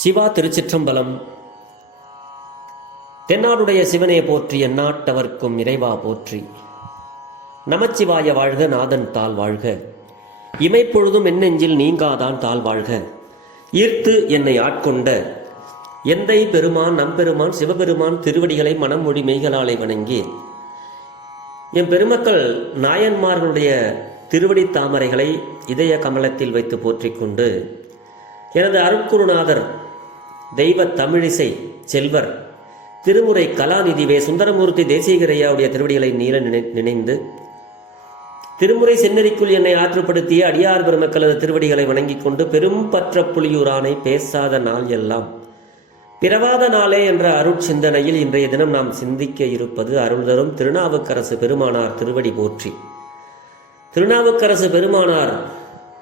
சிவா திருச்சிற்றம்பலம். தென்னாடுடைய சிவனே போற்றி, எந்நாட்டவர்க்கும் இறைவா போற்றி. நமச்சிவாய வாழ்க, நாதன் தாள் வாழ்க. இமைப்பொழுதும் என்னெஞ்சில் நீங்காதான் தாள் வாழ்க. ஈர்த்து என்னை ஆட்கொண்ட எந்தை பெருமான் நம்பெருமான் சிவபெருமான் திருவடிகளை மனம் மொழி மெய்களாலை வணங்கி என் பெருமக்கள் நாயன்மார்களுடைய திருவடி தாமரைகளை இதய கமலத்தில் வைத்து போற்றிக்கொண்டு எனது அருட்குருநாதர் தெய்வ தமிழிசை செல்வர் திருமுறை கலாநிதி வே சுந்தரமூர்த்தி தேசிகரையாவுடைய திருவடிகளை நீல நினைந்து திருமுறை செந்நெறிக்குள் என்னை ஆற்றுப்படுத்திய அடியார் பெருமக்களது திருவடிகளை வணங்கிக் கொண்டு பெரும் பற்ற புலியூரானை பேசாத நாள் எல்லாம் பிறவாத நாளே என்ற அருட்சிந்தனையில் இன்றைய தினம் நாம் சிந்திக்க இருப்பது அருள் தரும் திருநாவுக்கரசு பெருமானார் திருவடி போற்றி. திருநாவுக்கரசு பெருமானார்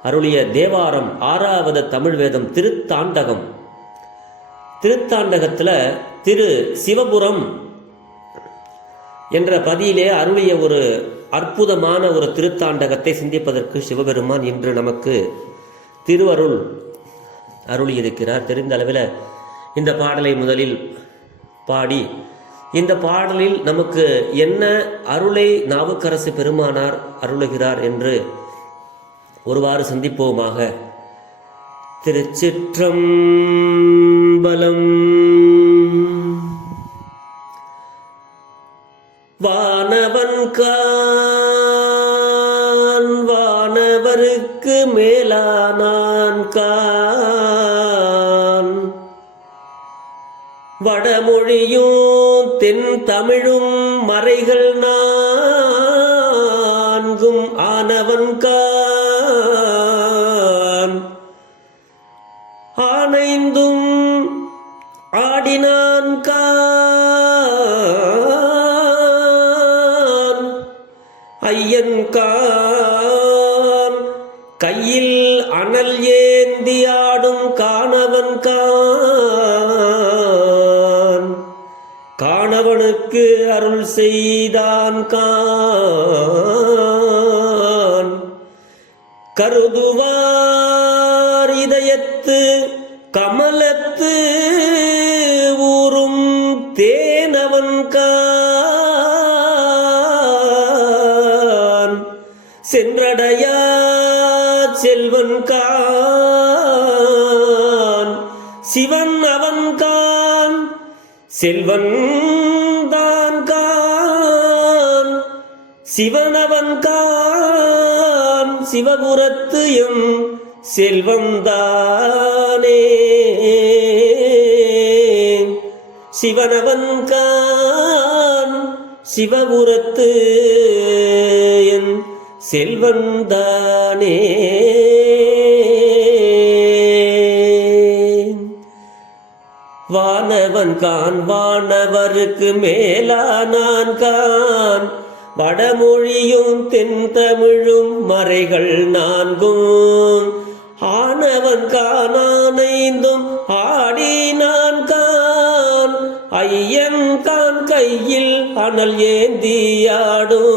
அருளிய தேவாரம் 6வது தமிழ் வேதம் திருத்தாண்டகம். திருத்தாண்டகத்தில் திரு சிவபுரம் என்ற பதியிலே அருளிய ஒரு அற்புதமான ஒரு திருத்தாண்டகத்தை சிந்திப்பதற்கு சிவபெருமான் இன்று நமக்கு திருவருள் அருளியிருக்கிறார். தெரிந்த அளவில் இந்த பாடலை முதலில் பாடி இந்த பாடலில் நமக்கு என்ன அருளை நாவுக்கரசு பெருமானார் அருளுகிறார் என்று ஒருவாறு சிந்திப்போமாக. திருச்சிற்றம்பலம். வானவன்கான் வானவருக்கு மேலானான் கான் வடமொழியும் தென் தமிழும் மறைகள் நான்கும் ஆனவன்கான் ஆனைந்தும் ஆடினான் கான் ஐயன்கான் கையில் அனல் ஏந்தி ஆடும் காணவன் காணவனுக்கு அருள் செய்தான் கான் கருதுவார் இதயத்து கமலத்து ஊரும் தேனவன் கான் சென்றடையா செல்வன் கான் சிவன் அவன் கான் செல்வன் தான் கான் சிவனவன் கான் சிவபுரத்து எம் செல்வந்தானே சிவனவன் கான் சிவபுரத்து என் செல்வந்தானே. வானவன் கான் வானவருக்கு மேலானான் கான் வடமொழியும் தென் தமிழும் மறைகள் நான்கும் ஆனவன் கானைந்தும் ஆடினான் கான் ஐயன் கான் கையில் அனல் ஏந்தியாடும்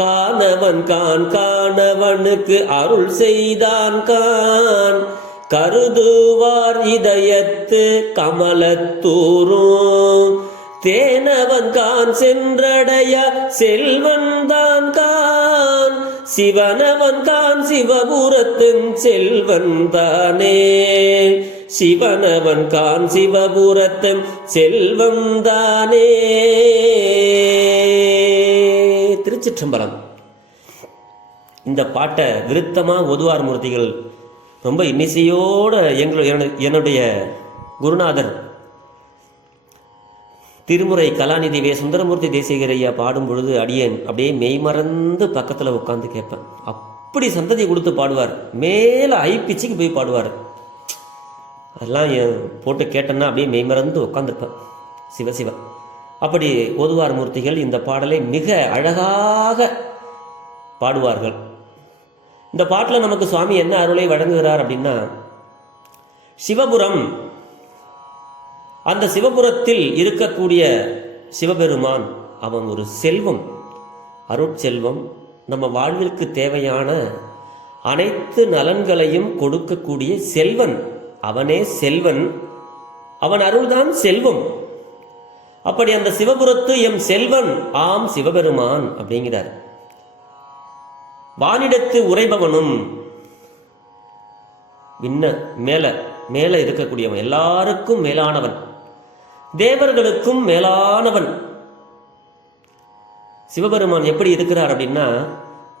காணவன் கான் காணவனுக்கு அருள் செய்தான் கான் கருதுவார் இதயத்து கமலத்தூரும் தேனவன் கான் சென்றடைய செல்வன்தான் கான் சிவனவன் கான் சிவபுரத்தின் செல்வந்தானே சிவனவன் கான் சிவபுரத்தின் செல்வந்தானே. திருச்சிற்றம்பலம். இந்த பாட்டை விருத்தமாக ஓதுவார் மூர்த்திகள் ரொம்ப இன்னிசையோட என்னுடைய குருநாதர் திருமுறை கலாநிதி வே சுந்தரமூர்த்தி தேசிகரையா பாடும் பொழுது அடியேன் அப்படியே மெய்மறந்து பக்கத்தில் உட்காந்து கேட்பேன். அப்படி சந்ததி கொடுத்து பாடுவார். மேலே ஐப்பிச்சுக்கு போய் பாடுவார். அதெல்லாம் போட்டு கேட்டேன்னா அப்படியே மெய்மறந்து உட்காந்துருப்பேன். சிவசிவ. அப்படி ஓதுவார் மூர்த்திகள் இந்த பாடலை மிக அழகாக பாடுவார்கள். இந்த பாட்டில் நமக்கு சுவாமி என்ன அருளை வழங்குகிறார் அப்படின்னா, சிவபுரம், அந்த சிவபுரத்தில் இருக்கக்கூடிய சிவபெருமான் அவன் ஒரு செல்வம், அருட்செல்வம். நம்ம வாழ்விற்கு தேவையான அனைத்து நலன்களையும் கொடுக்கக்கூடிய செல்வன் அவனே செல்வன், அவன் அருள்தான் செல்வம். அப்படி அந்த சிவபுரத்து எம் செல்வன் ஆம் சிவபெருமான் அப்படிங்கிறார். வானிடத்து உரைபவனும், மேல மேல இருக்கக்கூடியவன், எல்லாருக்கும் மேலானவன், தேவர்களுக்கும் மேலானவன். சிவபெருமான் எப்படி இருக்கிறார் அப்படின்னா,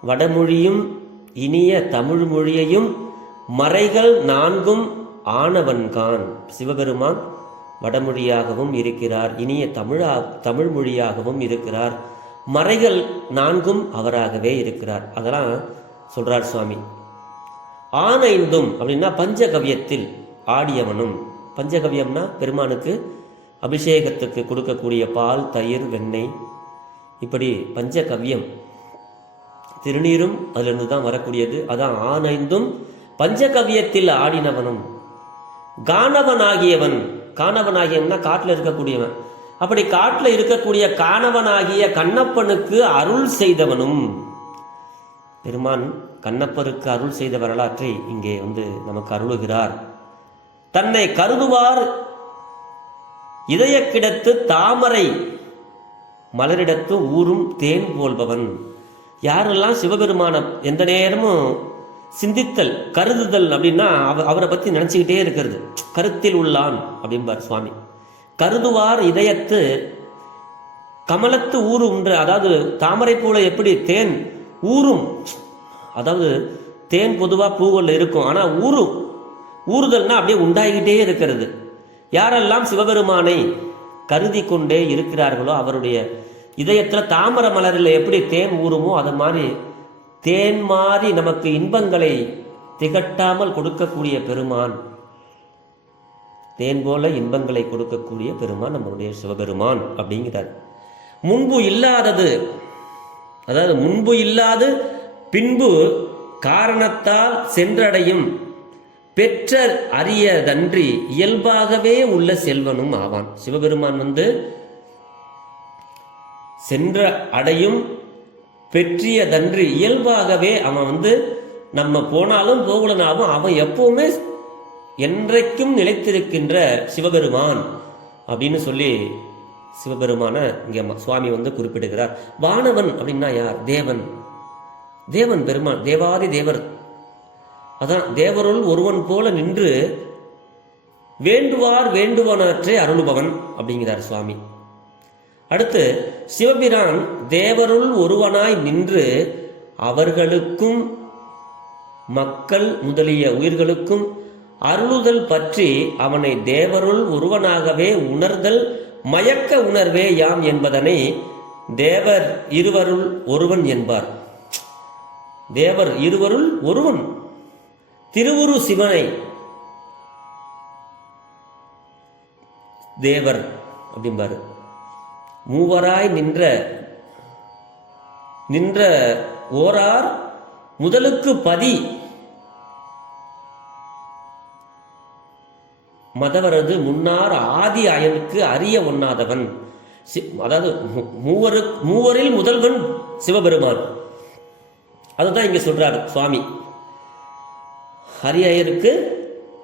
வடமொழியும் இனிய தமிழ் மொழியையும் மறைகள் 4 ஆனவன்கான். சிவபெருமான் வடமொழியாகவும் இருக்கிறார், இனிய தமிழ் மொழியாகவும் இருக்கிறார், மறைகள் 4 அவராகவே இருக்கிறார். அதெல்லாம் சொல்றார் சுவாமி. ஆனைந்தும் அப்படின்னா பஞ்சகவியத்தில் ஆடியவனும். பஞ்சகவியம்னா பெருமானுக்கு அபிஷேகத்துக்கு கொடுக்கக்கூடிய பால், தயிர், வெண்ணெய், இப்படி பஞ்சகவியம். திருநீரும் அதிலிருந்து தான் வரக்கூடியது. அதான் ஆனைந்தும் பஞ்சகவியத்தில் ஆடினவனும். காணவனாகியவன், காணவனாகியவன்னா காட்டில் இருக்கக்கூடியவன். அப்படி காட்டில் இருக்கக்கூடிய காணவனாகிய கண்ணப்பனுக்கு அருள் செய்தவனும். பெருமான் கண்ணப்பருக்கு அருள் செய்த வரலாற்றை இங்கே நமக்கு அருளுகிறார். தன்னை கருதுவார் இதய கிடத்து தாமரை மலரிடத்து ஊரும் தேன் போல்பவன். யாரெல்லாம் சிவபெருமான எந்த நேரமும் சிந்தித்தல், கருதுதல் அப்படின்னா அவரை பற்றி நினச்சிக்கிட்டே இருக்கிறது. கருத்தில் உள்ளான் அப்படின்பார் சுவாமி. கருதுவார் இதயத்து கமலத்து ஊரும். அதாவது தாமரை பூல எப்படி தேன் ஊறும், அதாவது தேன் பொதுவாக பூவில் இருக்கும், ஆனால் ஊறுதல்னா அப்படியே உண்டாகிக்கிட்டே இருக்கிறது. யாரெல்லாம் சிவபெருமானை கருதி கொண்டே இருக்கிறார்களோ அவருடைய இதயத்தில் தாமரை மலரில் எப்படி தேன் ஊறுமோ அது மாதிரி தேன் மாறி நமக்கு இன்பங்களை திகட்டாமல் கொடுக்கக்கூடிய பெருமான், தேன் போல இன்பங்களை கொடுக்கக்கூடிய பெருமான் நம்மளுடைய சிவபெருமான் அப்படிங்கிறார். முன்பு இல்லாதது, அதாவது முன்பு இல்லாது பின்பு காரணத்தால் சென்றடையும் பெற்ற அரியதன்றி இயல்பாகவே உள்ள செல்வனும் ஆவான். சிவபெருமான் சென்ற அடையும் பெற்றியதன்றி இயல்பாகவே அவன் நம்ம போனாலும் போகலனாலும் அவன் எப்பவுமே என்றைக்கும் நிலைத்திருக்கின்ற சிவபெருமான் அப்படின்னு சொல்லி சிவபெருமான இங்கே சுவாமி குறிப்பிடுகிறார். வானவன் அப்படின்னா யார்? தேவன். தேவன் பெருமான், தேவாதி தேவர். அதான் தேவருள் ஒருவன் போல நின்று வேண்டுவார் வேண்டுவனற்றை அருள்பவன் அப்படிங்கிறார் சுவாமி. அடுத்து சிவபிரான் தேவருள் ஒருவனாய் நின்று அவர்களுக்கும் மக்கள் முதலிய உயிர்களுக்கும் அருளுதல் பற்றி அவனை தேவருள் ஒருவனாகவே உணர்தல் மயக்க உணர்வே யாம் என்பதனை தேவர் இருவருள் ஒருவன் என்பார். தேவர் இருவருள் ஒருவன் திருவுரு சிவனை தேவர் அப்படிம்பாரு. மூவராய் நின்ற ஓரார் முதலுக்கு பதி மதவரது முன்னார் ஆதி அயனுக்கு அறிய ஒண்ணாதவன். அதாவது மூவரில் முதல்வன் சிவபெருமான். அதுதான் இங்க சொல்றாரு சுவாமி. அரியருக்கு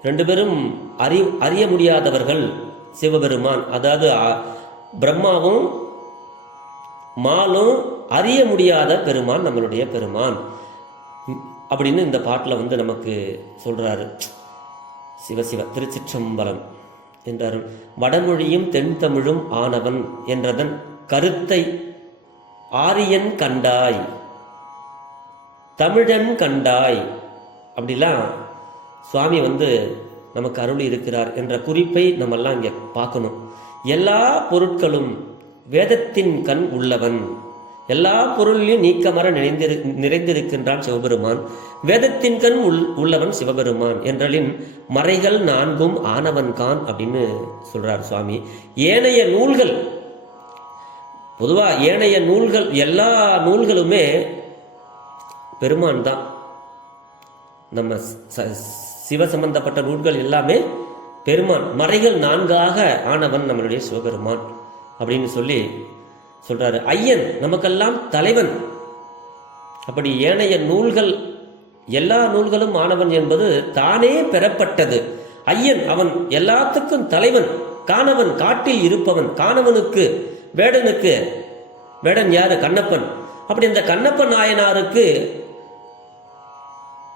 2 பேரும் அறிய முடியாதவர்கள் சிவபெருமான். அதாவது பிரம்மாவும் மாலும் அறிய முடியாத பெருமான் நம்மளுடைய பெருமான் அப்படின்னு இந்த பாட்டில் நமக்கு சொல்றாரு. சிவசிவ திருச்சிற்றம்பலம் என்றார். வடமொழியும் தென் தமிழும் ஆனவன் என்றதன் கருத்தை ஆரியன் கண்டாய் தமிழன் கண்டாய் அப்படிலாம் சுவாமி நமக்கு அருளி இருக்கிறார் என்ற குறிப்பை நம்மெல்லாம் இங்கே பார்க்கணும். எல்லா பொருட்களும் வேதத்தின் கண் உள்ளவன், எல்லா பொருளையும் நீக்கமர நிறைந்திருக்கின்றான் சிவபெருமான். வேதத்தின் கண் உள்ளவன் சிவபெருமான் என்றலின் மறைகள் 4 ஆனவன்கான் அப்படின்னு சொல்றார் சுவாமி. ஏனைய நூல்கள், பொதுவா ஏனைய நூல்கள் எல்லா நூல்களுமே பெருமான் தான். நம்ம சிவ சம்பந்தப்பட்ட நூல்கள் எல்லாமே பெருமான். மறைகள் 4 ஆனவன் நம்மளுடைய சிவபெருமான் அப்படின்னு சொல்லி சொல்றாரு. ஐயன் நமக்கெல்லாம் தலைவன். அப்படி ஏனைய நூல்கள் எல்லா நூல்களும் ஆனவன் என்பது தானே பெறப்பட்டது. ஐயன் அவன் எல்லாத்துக்கும் தலைவன். காணவன் காட்டில் இருப்பவன். காணவனுக்கு வேடனுக்கு வேடன் யாரு? கண்ணப்பன். அப்படி இந்த கண்ணப்ப நாயனாருக்கு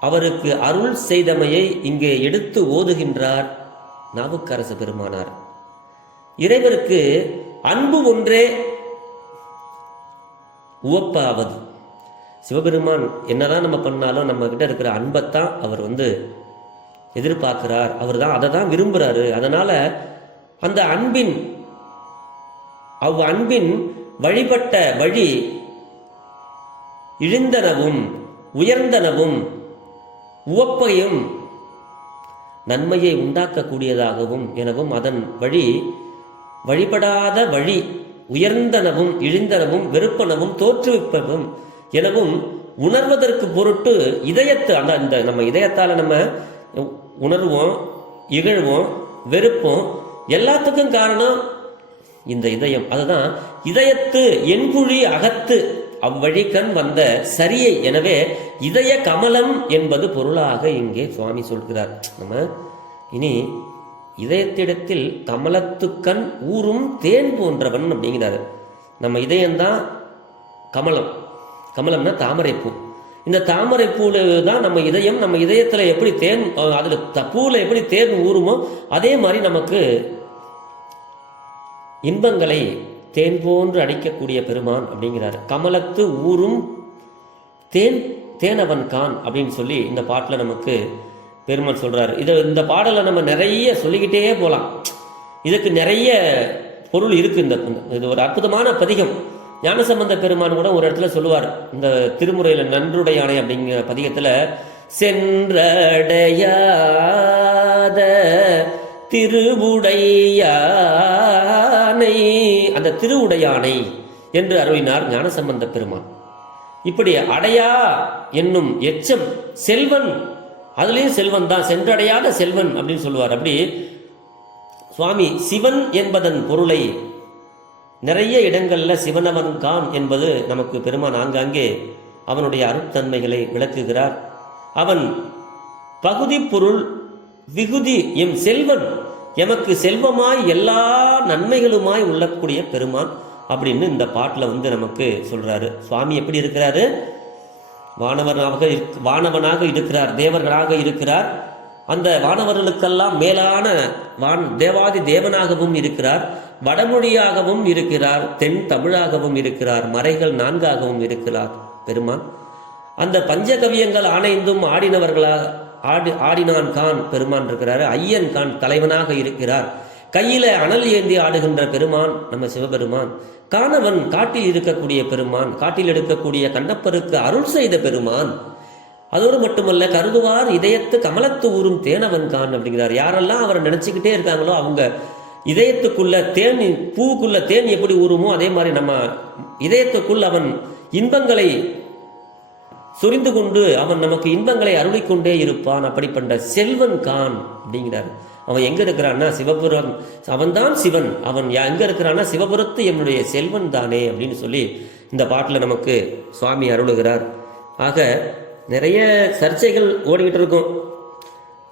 அவருக்கு அருள் செய்தமையை இங்கே எடுத்து ஓதுகின்றார் நாவுக்கரசு பெருமானார். இறைவருக்கு அன்பு ஒன்றே உவப்பாவது. சிவபெருமான் என்னதான் நம்ம பண்ணாலும் நம்ம கிட்ட இருக்கிற அன்பைத்தான் அவர் எதிர்பார்க்கிறார். அவர் தான் அதை தான் விரும்புகிறாரு. அதனால அந்த அன்பின் வழிபட்ட வழி இழிந்தனவும் உயர்ந்தனவும் உவப்பையும் நன்மையை உண்டாக்கக்கூடியதாகவும் எனவும் அதன் வழிபடாத வழி உயர்ந்தனவும் இழிந்தனவும் வெறுப்பனவும் தோற்றுவிப்பதும் எனவும் உணர்வதற்கு பொருட்டு இதயத்து அந்த நம்ம இதயத்தால நம்ம உணர்வோம், இகழ்வோம், வெறுப்போம். எல்லாத்துக்கும் காரணம் இந்த இதயம். அதுதான் இதயத்து என்புழி அகத்து அவ்வழிக்கண் வந்த சரியை. எனவே இதய கமலம் என்பது பொருளாக இங்கே சுவாமி சொல்கிறார். நம்ம இனி இதயத்திடத்தில் கமலத்துக்கண் ஊறும் தேன் போன்றவன் அப்படிங்கிறாரு. நம்ம இதயம்தான் கமலம். கமலம்னா தாமரைப்பூ. இந்த தாமரைப்பூல தான் நம்ம இதயம். நம்ம இதயத்துல எப்படி தேன், அதுல பூல எப்படி தேன் ஊறுமோ அதே மாதிரி நமக்கு இன்பங்களை தேன் போன்று அடிக்கக்கூடிய பெருமான் அப்படிங்கிறார். கமலத்து ஊரும் தேனவன் கான் அப்படின்னு சொல்லி இந்த பாட்டில் நமக்கு பெருமான் சொல்றாரு. இந்த பாடலை நம்ம நிறைய சொல்லிக்கிட்டே போகலாம். இதுக்கு நிறைய பொருள் இருக்கு. இது ஒரு அற்புதமான பதிகம். ஞானசம்பந்த பெருமான் கூட ஒரு இடத்துல சொல்லுவார். இந்த திருமுறையில நன்றுடையானை அப்படிங்கிற பதிகத்துல சென்றடையாத திருவுடையானை, அந்த திருவுடையானை என்று அருளினார் ஞானசம்பந்த பெருமான். இப்படி அடையா என்னும் எச்சம் செல்வன், அதுலேயும் செல்வன் தான், சென்றடையாத செல்வன் அப்படின்னு சொல்லுவார். அப்படி சுவாமி சிவன் என்பதன் பொருளை நிறைய இடங்கள்ல சிவனவன் கான் என்பது நமக்கு பெருமான் ஆங்காங்கே அவனுடைய அருட்தன்மைகளை விளக்குகிறார். அவன் பகுதி பொருள் விகுதி எம் செல்வன், எமக்கு செல்வமாய் எல்லா நன்மைகளுமாய் உள்ளக்கூடிய பெருமான் அப்படின்னு இந்த பாட்டில் நமக்கு சொல்றாரு. சுவாமி எப்படி இருக்கிறாரு? வானவனாக இருக்கிறார், தேவர்களாக இருக்கிறார். அந்த வானவர்களுக்கெல்லாம் மேலான தேவாதி தேவனாகவும் இருக்கிறார், வடமொழியாகவும் இருக்கிறார், தென் தமிழாகவும் இருக்கிறார், மறைகள் 4ஆகவும் இருக்கிறார் பெருமான். அந்த பஞ்சகவியங்கள் ஆணைந்தும் ஆடினான் கான் பெருமான் இருக்கிறார். ஐயன் கான் தலைவனாக இருக்கிறார். கையில அனல் ஏந்தி ஆடுகின்ற பெருமான் நம்ம சிவபெருமான். காணவன் காட்டில் இருக்கக்கூடிய பெருமான், காட்டில் எடுக்கக்கூடிய கண்ணப்பருக்கு அருள் செய்த பெருமான். அதோடு மட்டுமல்ல, கருதுவார் இதயத்து கமலத்து ஊரும் தேனவன் கான் அப்படிங்கிறார். யாரெல்லாம் அவரை நினைச்சுக்கிட்டே இருக்காங்களோ அவங்க இதயத்துக்குள்ள தேன், பூவுக்குள்ள தேன் எப்படி ஊறுமோ அதே மாதிரி நம்ம இதயத்துக்குள் அவன் இன்பங்களை சொரிந்து கொண்டு அவன் நமக்கு இன்பங்களை அருளிக்கொண்டே இருப்பான். அப்படிப்பட்ட செல்வன் கான் அப்படிங்கிறார். அவன் எங்க இருக்கிறான்னா சிவபுரம், அவன் தான் சிவன். அவன் எங்க இருக்கிறான்னா சிவபுரத்து என்னுடைய செல்வன் தானே அப்படின்னு சொல்லி இந்த பாட்டில் நமக்கு சுவாமி அருளுகிறார். ஆக நிறைய சர்ச்சைகள் ஓடிக்கிட்டு இருக்கும்.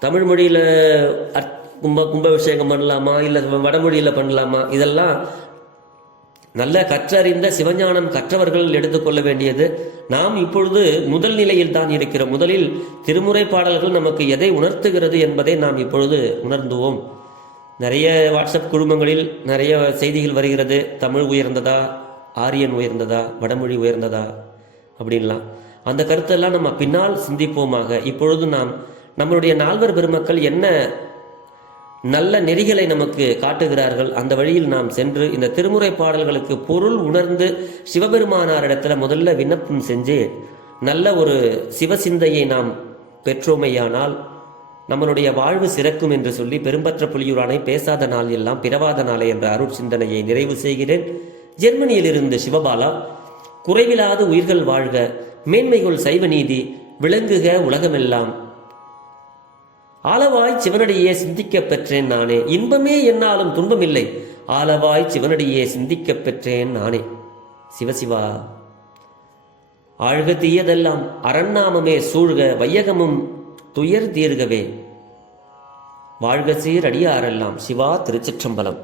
தமிழ் மொழியில கும்பாபிஷேகம் பண்ணலாமா, இல்லை வடமொழியில பண்ணலாமா, இதெல்லாம் நல்ல கற்றறிந்த சிவஞானம் கற்றவர்கள் எடுத்துக்கொள்ள வேண்டியது. நாம் இப்பொழுது முதல் நிலையில் தான் இருக்கிறோம். முதலில் திருமுறை பாடல்கள் நமக்கு எதை உணர்த்துகிறது என்பதை நாம் இப்பொழுது உணர்ந்துவோம். நிறைய வாட்ஸ்அப் குழுமங்களில் நிறைய செய்திகள் வருகிறது. தமிழ் உயர்ந்ததா, ஆரியன் உயர்ந்ததா, வடமொழி உயர்ந்ததா அப்படின்லாம். அந்த கருத்தெல்லாம் நம்ம பின்னால் சிந்திப்போமாக. இப்பொழுது நாம் நம்மளுடைய நால்வர் பெருமக்கள் என்ன நல்ல நெறிகளை நமக்கு காட்டுகிறார்கள், அந்த வழியில் நாம் சென்று இந்த திருமுறை பாடல்களுக்கு பொருள் உணர்ந்து சிவபெருமானாரிடத்துல முதல்ல விண்ணப்பம் செஞ்சு நல்ல ஒரு சிவசிந்தையை நாம் பெற்றோமையானால் நம்மளுடைய வாழ்வு சிறக்கும் என்று சொல்லி பெரும்பற்ற புலியூரானை பேசாத நாள் எல்லாம் பிறவாத நாளே என்ற அருட்சிந்தனையை நிறைவு செய்கிறேன். ஜெர்மனியிலிருந்து சிவபாலா. குறைவிலாத உயிர்கள் வாழ்க, மேன்மைகள் சைவ நீதி விளங்குக உலகமெல்லாம். ஆலவாய் சிவனடியே சிந்திக்க பெற்றேன் நானே, இன்பமே என்னாலும் துன்பமில்லை, ஆலவாய் சிவனடியே சிந்திக்க பெற்றேன் நானே. சிவசிவா. ஆழ்க தீயதெல்லாம் அரண்நாமமே சூழ்க, வையகமும் துயர் தீர்கவே. வாழ்க சீர் அடியாரெல்லாம் சிவா திருச்சிற்றம்பலம்.